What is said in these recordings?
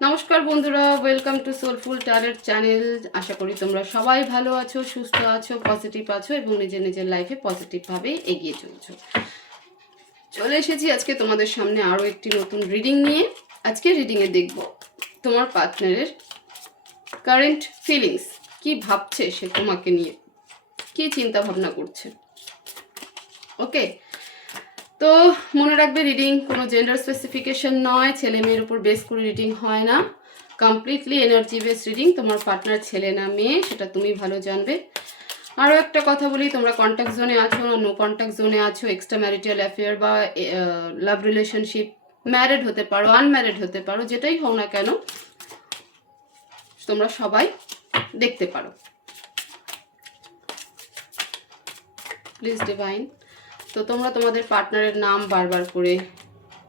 নমস্কার বন্ধুরা, welcome to soulful tarot channel. আশা করি তোমরা সবাই ভালো আছো, সুস্থ আছো, পজিটিভ আছো এবং নিজের নিজের লাইফে পজিটিভভাবে এগিয়ে চলছো। চলে এসেছি আজকে তোমাদের সামনে আরও একটি নতুন রিডিং নিয়ে। আজকে রিডিংয়ে দেখব তোমার পার্টনারের কারেন্ট ফিলিংস, কি ভাবছে সে তোমাকে নিয়ে, কি চিন্তা ভাবনা করছে। ওকে, তো মনে রাখবে রিডিং কোনো জেন্ডার স্পেসিফিকেশন নয়, ছেলে মেয়ের উপর বেস করে রিডিং হয় না, কমপ্লিটলি এনার্জি বেস রিডিং। তোমার পার্টনার ছেলে না মেয়ে সেটা তুমি ভালো জানবে। আরও একটা কথা বলি, তোমরা কন্ট্যাক্ট জোনে আছো না নো কন্ট্যাক্ট জোনে আছো, এক্সট্রা ম্যারিটাল অ্যাফেয়ার বা লাভ রিলেশনশিপ, ম্যারিড হতে পারো, আনম্যারিড হতে পারো, যেটাই হোক না কেন তোমরা সবাই দেখতে পারো। প্লিজ ডিভাইন, তো তোমরা তোমাদের পার্টনারের নাম বারবার করে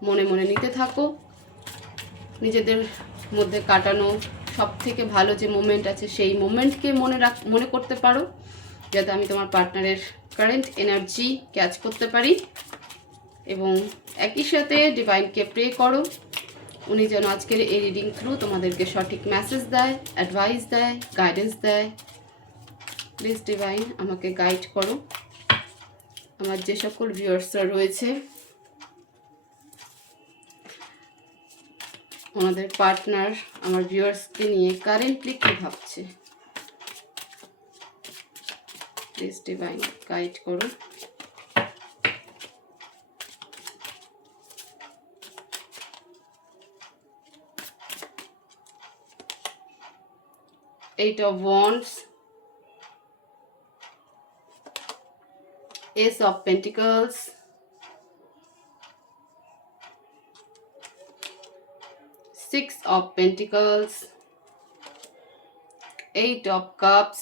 মনে মনে নিতে থাকো। নিজেদের মধ্যে কাটানো সব থেকে ভালো যে মোমেন্ট আছে সেই মোমেন্টকে মনে করতে পারো, যাতে আমি তোমার পার্টনারের কারেন্ট এনার্জি ক্যাচ করতে পারি। এবং একই সাথে ডিভাইনকে প্রে করো, উনি যেন আজকের এই রিডিং থ্রু তোমাদেরকে সঠিক মেসেজ দেয়, অ্যাডভাইস দেয়, গাইডেন্স দেয়। প্লিজ ডিভাইন আমাকে গাইড করো। আমার যে সকল ভিউয়ার্সরা রয়েছে, ওনাদের পার্টনার আমার ভিউয়ার্সকে নিয়ে কারেন্টলি কী ভাবছে, প্লিজ ডিভাইন গাইড করো। Eight of Wands, Ace of Pentacles, Six of Pentacles, Eight of Cups,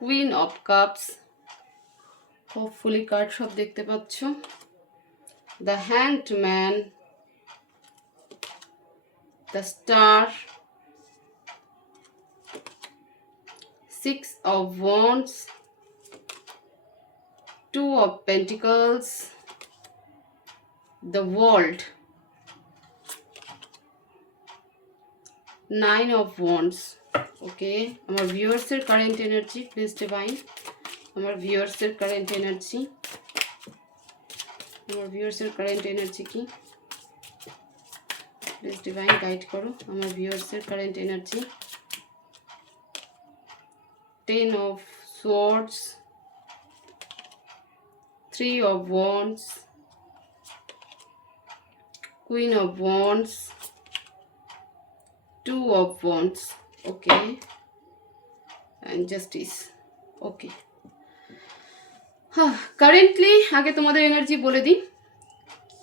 Queen of Cups, hopefully card সব দেখতে পাচ্ছ, The Hanged Man, The Star, Six of Wands, Two of Pentacles, The World, Nine of Wands. Okay, আমার ভিউয়ার্সের current energy please divine, আমার ভিউয়ার্সের current energy, আমার ভিউয়ার্সের current energy কি, প্লিজ ডিভাইন গাইড করো আমার ভিউয়ার্সের current energy. Ten of Swords, Three of Wands, Queen of Wands, Two of Wands. Okay, and Justice. Okay, currently আগে তোমাদের এনার্জি বলে দিই।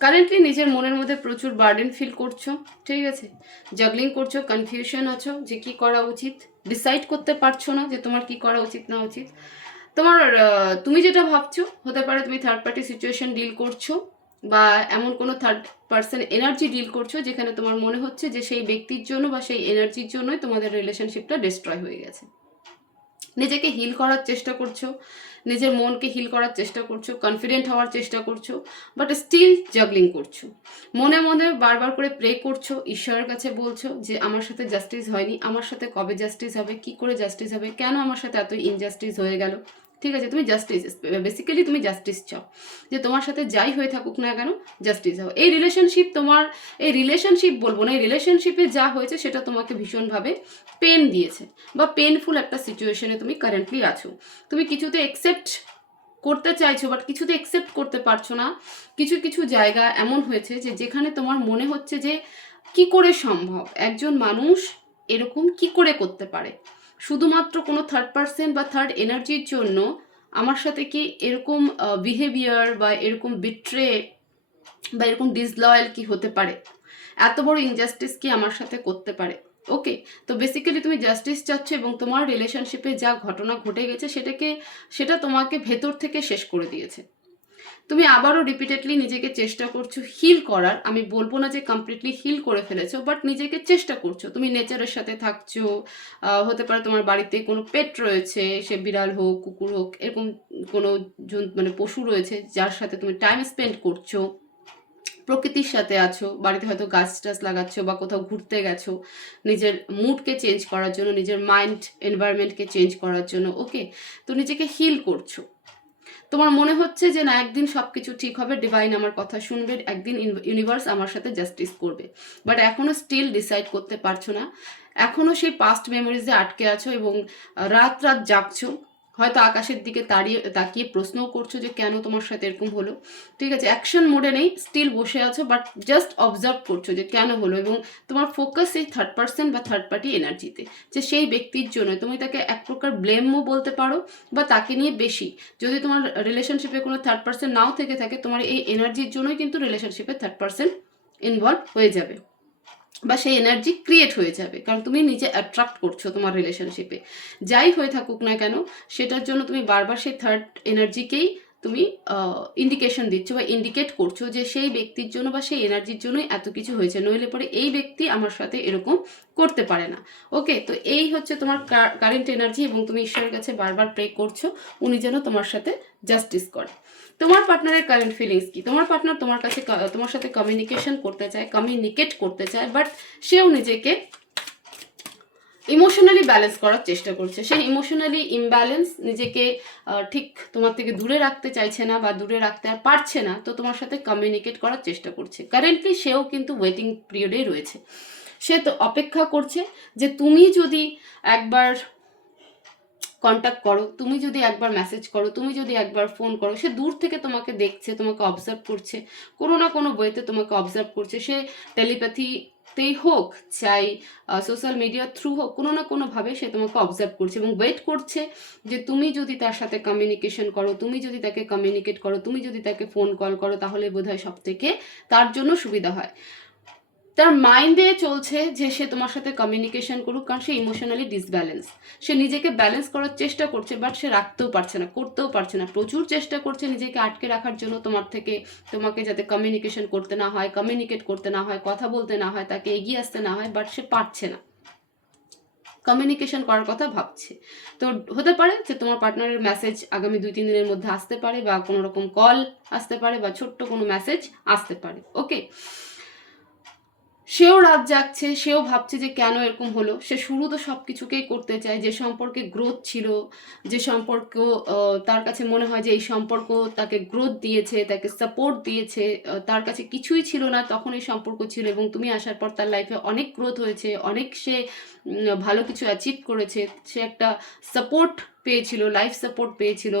কারেন্টলি নিজের মনের মধ্যে প্রচুর বার্ডেন ফিল করছো, ঠিক আছে, জাগলিং করছো, কনফিউশন আছো যে কি করা উচিত, ডিসাইড করতে পারছো না যে তোমার কি করা উচিত না উচিত। তোমার তুমি যেটা ভাবছো হতে পারে তুমি থার্ড পার্টি সিচুয়েশন ডিল করছো, বা এমন কোনো থার্ড পার্সন এনার্জি ডিল করছো যেখানে তোমার মনে হচ্ছে যে সেই ব্যক্তির জন্য বা সেই এনার্জির জন্যই তোমাদের রিলেশনশিপটা ডিস্ট্রয় হয়ে গেছে। নিজেকে হিল করার চেষ্টা করছো, নিজের মনকে হিল করার চেষ্টা করছো, কনফিডেন্ট হওয়ার চেষ্টা করছো, বাট স্টিল জাগলিং করছো। মনে মনে বারবার করে প্রে করছো, ঈশ্বরের কাছে বলছো যে আমার সাথে জাস্টিস হয়নি, আমার সাথে কবে জাস্টিস হবে, কি করে জাস্টিস হবে, কেন আমার সাথে এত ইনজাস্টিস হয়ে গেল। ঠিক আছে, তুমি জাস্টিস, বেসিক্যালি তুমি জাস্টিস চাও, যে তোমার সাথে যাই হয়ে থাকুক না কেন জাস্টিস হবে। এই রিলেশনশিপ তোমার, এই রিলেশনশিপ বলবো না, এই রিলেশনশিপে যা হয়েছে সেটা তোমাকে ভীষণভাবে পেন দিয়েছে, বা পেনফুল একটা সিচুয়েশনে তুমি কারেন্টলি আছো। তুমি কিছুতে একসেপ্ট করতে চাইছো বাট কিছুতে একসেপ্ট করতে পারছো না। কিছু কিছু জায়গা এমন হয়েছে যে যেখানে তোমার মনে হচ্ছে যে কি করে সম্ভব, একজন মানুষ এরকম কি করে করতে পারে, শুধুমাত্র কোনো থার্ড পার্সন বা থার্ড এনার্জির জন্য আমার সাথে কি এরকম বিহেভিয়ার বা এরকম বিট্রে বা এরকম ডিসলয়াল কি হতে পারে, এত বড় ইনজাস্টিস কি আমার সাথে করতে পারে। ওকে, তো বেসিক্যালি তুমি জাস্টিস চাচ্ছ এবং তোমার রিলেশনশিপে যা ঘটনা ঘটে গেছে সেটা তোমাকে ভেতর থেকে শেষ করে দিয়েছে। তুমি আবারও রিপিটেডলি নিজেকে চেষ্টা করছো হিল করার, আমি বলবো না যে কমপ্লিটলি হিল করে ফেলেছো, বাট নিজেকে চেষ্টা করছো। তুমি নেচারের সাথে থাকছো, হতে পারে তোমার বাড়িতে কোনো পেট রয়েছে, সে বিড়াল হোক, কুকুর হোক, এরকম কোনো মানে পশু রয়েছে যার সাথে তুমি টাইম স্পেন্ড করছো। প্রকৃতির সাথে আছো, বাড়িতে হয়তো গাছ টাছ লাগাচ্ছ বা কোথাও ঘুরতে গেছো নিজের মুডকে চেঞ্জ করার জন্য, নিজের মাইন্ড এনভায়রনমেন্টকে চেঞ্জ করার জন্য। ওকে, তো নিজেকে হিল করছো। তোমার মনে হচ্ছে যে না, একদিন সব কিছু ঠিক হবে, ডিভাইন আমার কথা শুনবে, একদিন ইউনিভার্স আমার সাথে জাস্টিস করবে। বাট এখনও স্টিল ডিসাইড করতে পারছো না, এখনও সেই পাস্ট মেমোরিজে আটকে আছো এবং রাত রাত জাগছো। হয়তো আকাশের দিকে তাকিয়ে প্রশ্নও করছো যে কেন তোমার সাথে এরকম হলো। ঠিক আছে, অ্যাকশন মোডে নেই, স্টিল বসে আছো, বাট জাস্ট অবজার্ভ করছো যে কেন হলো। এবং তোমার ফোকাস এই থার্ড পার্সন বা থার্ড পার্টি এনার্জিতে, যে সেই ব্যক্তির জন্য তুমি তাকে এক প্রকার ব্লেমও বলতে পারো বা তাকে নিয়ে বেশি। যদি তোমার রিলেশনশিপে কোনো থার্ড পার্সন নাও থেকে থাকে, তোমার এই এনার্জির জন্যই কিন্তু রিলেশনশিপে থার্ড পার্সন ইনভলভ হয়ে যাবে বা সেই এনার্জি ক্রিয়েট হয়ে যাবে, কারণ তুমি নিজে অ্যাট্রাক্ট করছো তোমার রিলেশনশিপে। যাই হয়ে থাকুক না কেন, সেটার জন্য তুমি বারবার সেই থার্ড এনার্জিকেই তুমি ইন্ডিকেশন দিচ্ছ বা ইন্ডিকেট করছো যে সেই ব্যক্তির জন্য বা সেই এনার্জির জন্যই এত কিছু হয়েছে, নইলে পরে এই ব্যক্তি আমার সাথে এরকম করতে পারে না। ওকে, তো এই হচ্ছে তোমার কারেন্ট এনার্জি এবং তুমি ঈশ্বরের কাছে বারবার প্রে করছো উনি যেন তোমার সাথে জাস্টিস করে। তোমার পার্টনারের কারেন্ট ফিলিংস কি? তোমার পার্টনার তোমার সাথে কমিউনিকেশন করতে চায়, কমিউনিকেট করতে চায়, বাট সেও নিজেকে ইমোশনালি ব্যালেন্স করার চেষ্টা করছে। সেই ইমোশনালি ইমব্যালেন্স, নিজেকে ঠিক তোমার থেকে দূরে রাখতে চাইছে না বা দূরে রাখতে আর পারছে না, তো তোমার সাথে কমিউনিকেট করার চেষ্টা করছে। কারেন্টলি সেও কিন্তু ওয়েটিং পিরিয়ডেই রয়েছে। সে তো অপেক্ষা করছে যে তুমি যদি একবার কন্ট্যাক্ট করো, তুমি যদি একবার মেসেজ করো, তুমি যদি একবার ফোন করো। সে দূর থেকে তোমাকে দেখছে, তোমাকে অবজার্ভ করছে, কোনো না কোনো বইতে তোমাকে অবজার্ভ করছে। সে টেলিপ্যাথিতেই হোক, চাই সোশ্যাল মিডিয়ার থ্রু হোক, কোনো না কোনোভাবে সে তোমাকে অবজার্ভ করছে এবং ওয়েট করছে যে তুমি যদি তার সাথে কমিউনিকেশন করো, তুমি যদি তাকে কমিউনিকেট করো, তুমি যদি তাকে ফোন কল করো, তাহলে বোধহয় সব থেকে তার জন্য সুবিধা হয়। তার মাইন্ডে চলছে যে সে তোমার সাথে কমিউনিকেশন করুক, কারণ সে ইমোশনালি ডিসব্যালেন্স। সে নিজেকে ব্যালেন্স করার চেষ্টা করছে, বাট সে রাখতেও পারছে না, করতেও পারছে না। প্রচুর চেষ্টা করছে নিজেকে আটকে রাখার জন্য তোমাকে যাতে কমিউনিকেশন করতে না হয়, কমিউনিকেট করতে না হয়, কথা বলতে না হয়, তাকে এগিয়ে আসতে না হয়, বাট সে পারছে না, কমিউনিকেশন করার কথা ভাবছে। তো হতে পারে যে তোমার পার্টনারের মেসেজ আগামী 2-3 দিনের মধ্যে আসতে পারে, বা কোনো রকম কল আসতে পারে, বা ছোট্ট কোনো মেসেজ আসতে পারে। ওকে, সেও রাত জাগছে, সেও ভাবছে যে কেন এরকম হলো। সে শুরু তো সব কিছুকেই করতে চায়, যে সম্পর্কে গ্রোথ ছিল, যে সম্পর্ক তার কাছে মনে হয় যে এই সম্পর্ক তাকে গ্রোথ দিয়েছে, তাকে সাপোর্ট দিয়েছে। তার কাছে কিছুই ছিল না তখন এই সম্পর্ক ছিল, এবং তুমি আসার পর তার লাইফে অনেক গ্রোথ হয়েছে, অনেক সে ভালো কিছু অ্যাচিভ করেছে। সে একটা সাপোর্ট পেয়েছিল, লাইফ সাপোর্ট পেয়েছিল,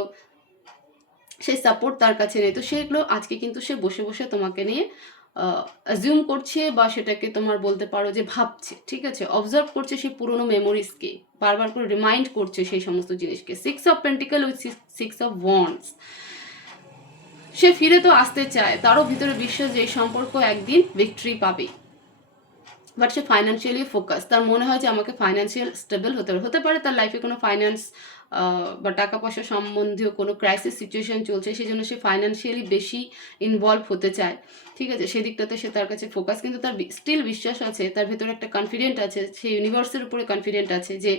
সেই সাপোর্ট তার কাছে নেই। তো সেগুলো আজকে কিন্তু সে বসে বসে তোমাকে নিয়ে অ্যাজিউম করছে, বা সেটাকে তোমার বলতে পারো যে ভাবছে। ঠিক আছে, অবজার্ভ করছে সেই পুরোনো মেমোরিজকে, বারবার করে রিমাইন্ড করছে সেই সমস্ত জিনিসকে। 6 of pentacle with 6 of wands, সে ফিরে তো আসতে চায়, তারও ভিতরে বিশ্বাস যে এই সম্পর্ক একদিন ভিক্টরি পাবে। বাট সে ফাইন্যান্সিয়ালি ফোকাস, তার মনে হয় যে আমাকে ফাইন্যান্সিয়াল স্টেবল হতে পারে তার লাইফে কোনো ফাইন্যান্স বা টাকা পয়সা সম্বন্ধীয় কোনো ক্রাইসিস সিচুয়েশন চলছে, সেই জন্য সে ফাইন্যান্সিয়ালি বেশি ইনভলভ হতে চায়। ঠিক আছে, সেদিকটাতে সে তার কাছে ফোকাস, কিন্তু তার স্টিল বিশ্বাস আছে, তার ভেতরে একটা কনফিডেন্ট আছে, সে ইউনিভার্সের উপরে কনফিডেন্ট আছে যে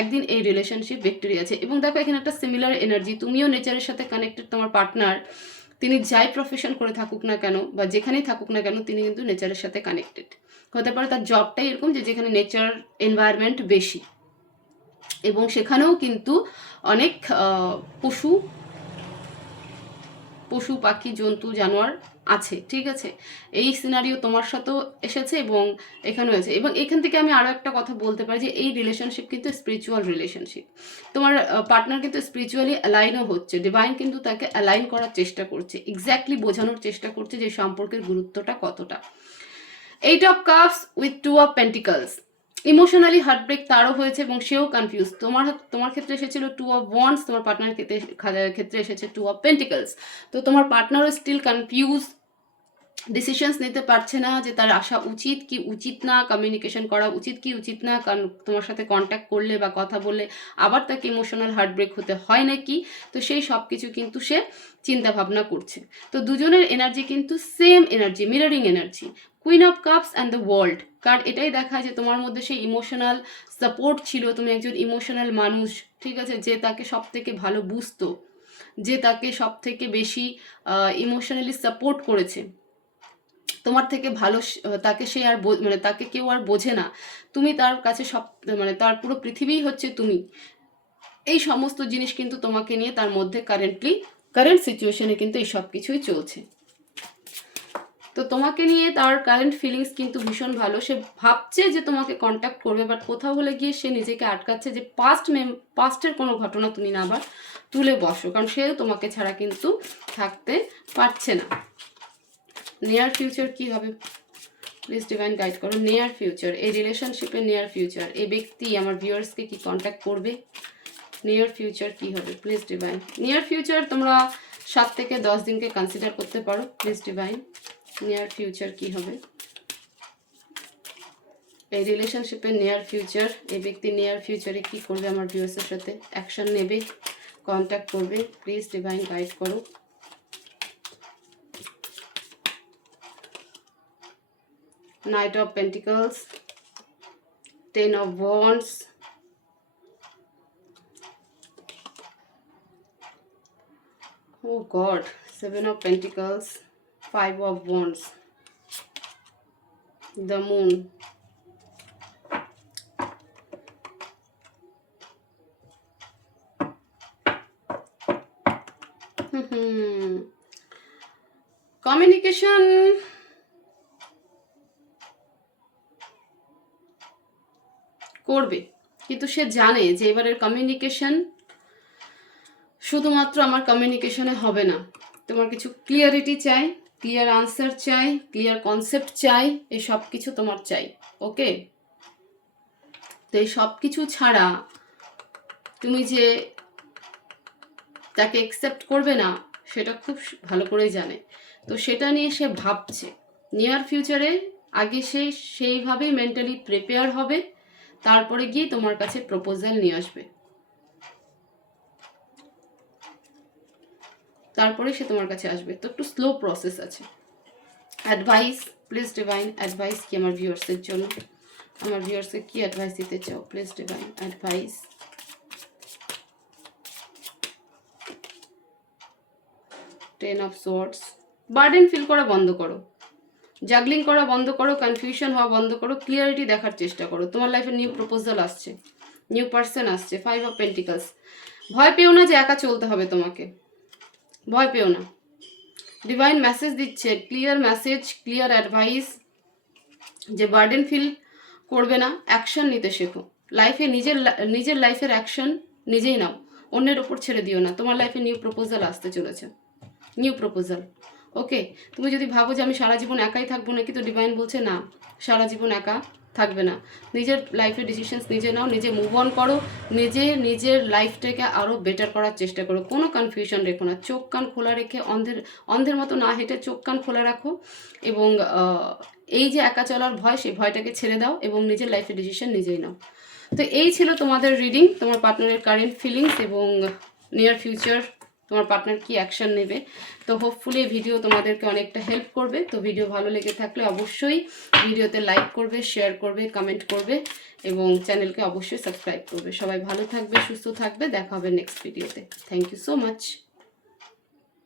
একদিন এই রিলেশনশিপ ভিক্টরি আছে। এবং দেখো এখানে একটা সিমিলার এনার্জি, তুমিও নেচারের সাথে কানেক্টেড, তোমার পার্টনার তিনি যাই প্রফেশন করে থাকুক না কেন বা যেখানেই থাকুক না কেন, তিনি কিন্তু নেচারের সাথে কানেক্টেড। হতে পারে তার জবটাই এরকম যে যেখানে নেচার এনভায়রনমেন্ট বেশি, এবং সেখানেও কিন্তু অনেক পশু পাখি জন্তু জানোয়ার আছে। ঠিক আছে, এই সিনারিও তোমার সাথেও এসেছে এবং এখানেও আছে। এবং এখান থেকে আমি আরও একটা কথা বলতে পারি যে এই রিলেশনশিপ কিন্তু স্পিরিচুয়াল রিলেশনশিপ। তোমার পার্টনার কিন্তু স্পিরিচুয়ালি অ্যালাইনও হচ্ছে, ডিভাইন কিন্তু তাকে অ্যালাইন করার চেষ্টা করছে, এক্স্যাক্টলি বোঝানোর চেষ্টা করছে যে সম্পর্কের গুরুত্বটা কতটা। 8 of cups with 2 of pentacles, emotionally heartbreak তারও হয়েছে এবং সেও কনফিউজ। তোমার ক্ষেত্রে এসেছিল 2 অফ ওয়ান্ডস, তোমার পার্টনার ক্ষেত্রে এসেছে 2 অফ পেন্টিকলস। তো তোমার পার্টনারও স্টিল কনফিউজ, ডিসিশনস নিতে পারছে না যে তার আসা উচিত কি উচিত না, কমিউনিকেশন করা উচিত কি উচিত না, কারণ তোমার সাথে কন্ট্যাক্ট করলে বা কথা বললে আবার তাকে ইমোশনাল হার্টব্রেক হতে হয় নাকি। তো সেই সব কিছু কিন্তু সে চিন্তা ভাবনা করছে। তো দুজনের এনার্জি কিন্তু same energy, mirroring energy. Queen of cups and the world card এটাই দেখায় যে তোমার মধ্যে সেই ইমোশনাল সাপোর্ট ছিল, তুমি একজন ইমোশনাল মানুষ। ঠিক আছে, যে তাকে সব থেকে ভালো বুঝতো, যে তাকে সব থেকে বেশি ইমোশনালি সাপোর্ট করেছে, তোমার থেকে ভালো তাকে সে আর মানে তাকে কেউ আর বোঝে না, তুমি তার কাছে সব, মানে তার পুরো পৃথিবীই হচ্ছে তুমি। এই সমস্ত জিনিস কিন্তু তোমাকে নিয়ে তার মধ্যে কারেন্ট সিচুয়েশনে কিন্তু এই সব কিছুই চলছে। তো তোমাকে নিয়ে তার কারেন্ট ফিলিংস কিন্তু ভীষণ ভালো। সে ভাবছে যে তোমাকে কন্ট্যাক্ট করবে, বাট কোথাও হলে গিয়ে সে নিজেকে আটকাচ্ছে যে পাস্টের কোনো ঘটনা তুমি না আবার তুলে বসো, কারণ সেও তোমাকে ছাড়া কিন্তু থাকতে পারছে না। নিয়ার ফিউচার কি হবে প্লিজ ডিভাইন গাইড করো। নিয়ার ফিউচার, এই রিলেশনশিপে নিয়ার ফিউচার, এই ব্যক্তি আমার ভিউয়ার্সকে কি কন্ট্যাক্ট করবে, নিয়ার ফিউচার কি হবে প্লিজ ডিভাইন। নিয়ার ফিউচার তোমরা 7 থেকে 10 দিনকে কনসিডার করতে পারো প্লিজ ডিভাইন। নিয়ার ফিউচার কি হবে, এই রিলেশনশিপের নিয়ার ফিউচার, এই ব্যক্তি নিয়ার ফিউচারে কি করবে আমার ভিউয়ার্সের সাথে, অ্যাকশন নেবে, কন্ট্যাক্ট করবে, প্লিজ ডিভাইন গাইড করো। Knight of Pentacles, 10 of Wands, oh God, 7 of Pentacles, 5 of Wands, the Moon, communication করবে, কিন্তু সে জানে যে এবারের কমিউনিকেশন শুধুমাত্র আমার কমিউনিকেশনে হবে না, তোমার কিছু ক্লিয়ারিটি চাই, ক্লিয়ার আনসার চাই, ক্লিয়ার কনসেপ্ট চাই, এই সব কিছু তোমার চাই। ওকে, তো এই সব কিছু ছাড়া তুমি যে তাকে অ্যাকসেপ্ট করবে না সেটা খুব ভালো করেই জানে। তো সেটা নিয়ে সে ভাবছে নিয়ার ফিউচারে, আগে সে সেইভাবেই মেন্টালি প্রিপেয়ার হবে, তারপরে গিয়ে তোমার কাছে প্রপোজাল নিয়ে আসবে, তারপরে সে তোমার কাছে আসবে। তো একটু স্লো প্রসেস আছে। অ্যাডভাইস প্লিজ ডিভাইন, অ্যাডভাইস কি আমার ভিউয়ার্সের জন্য, আমার ভিউয়ার্সকে কি অ্যাডভাইস দিতে চাও please divine, advice. 10 of swords, burden feel করা বন্ধ করো, জাগলিং করা বন্ধ করো, কনফিউশন হওয়া বন্ধ করো, ক্লিয়ারিটি দেখার চেষ্টা করো। তোমার লাইফে নিউ প্রপোজাল আসছে, নিউ পার্সন আসছে। 5 অফ পেন্টিকলস, ভয় পেও না যে একা চলতে হবে তোমাকে, ভয় পেও না। ডিভাইন মেসেজ দিচ্ছে, ক্লিয়ার মেসেজ, ক্লিয়ার অ্যাডভাইস, যে বার্ডেন ফিল করবে না, অ্যাকশন নিতে শেখো। লাইফে নিজের লাইফের অ্যাকশন নিজেই নাও, অন্যের ওপর ছেড়ে দিও না। তোমার লাইফে নিউ প্রপোজাল আসতে চলেছে, নিউ প্রপোজাল। ওকে, তুমি যদি ভাবো যে আমি সারা জীবন একাই থাকবো না, কিন্তু ডিভাইন বলছে না, সারা জীবন একা থাকবে না। নিজের লাইফের ডিসিশনস নিজে নাও, নিজে মুভ অন করো, নিজের লাইফটাকে আরও বেটার করার চেষ্টা করো। কোনো কনফিউশন রেখো না, চোখ কান খোলা রেখে অন্ধের মতো না হেঁটে চোখ কান খোলা রাখো, এবং এই যে একা চলার ভয়, সেই ভয়টাকে ছেড়ে দাও এবং নিজের লাইফের ডিসিশন নিজেই নাও। তো এই ছিল তোমাদের রিডিং, তোমার পার্টনারের কারেন্ট ফিলিংস এবং নিয়ার ফিউচার তোমার পার্টনার কি অ্যাকশন নেবে। তো হোপফুলি ভিডিও তোমাদেরকে অনেকটা হেল্প করবে। তো ভিডিও ভালো লেগে থাকলে অবশ্যই ভিডিওতে লাইক করবে, শেয়ার করবে, কমেন্ট করবে এবং চ্যানেলকে অবশ্যই সাবস্ক্রাইব করবে। সবাই ভালো থাকবে, সুস্থ থাকবে, দেখা হবে নেক্সট ভিডিওতে। Thank you so much.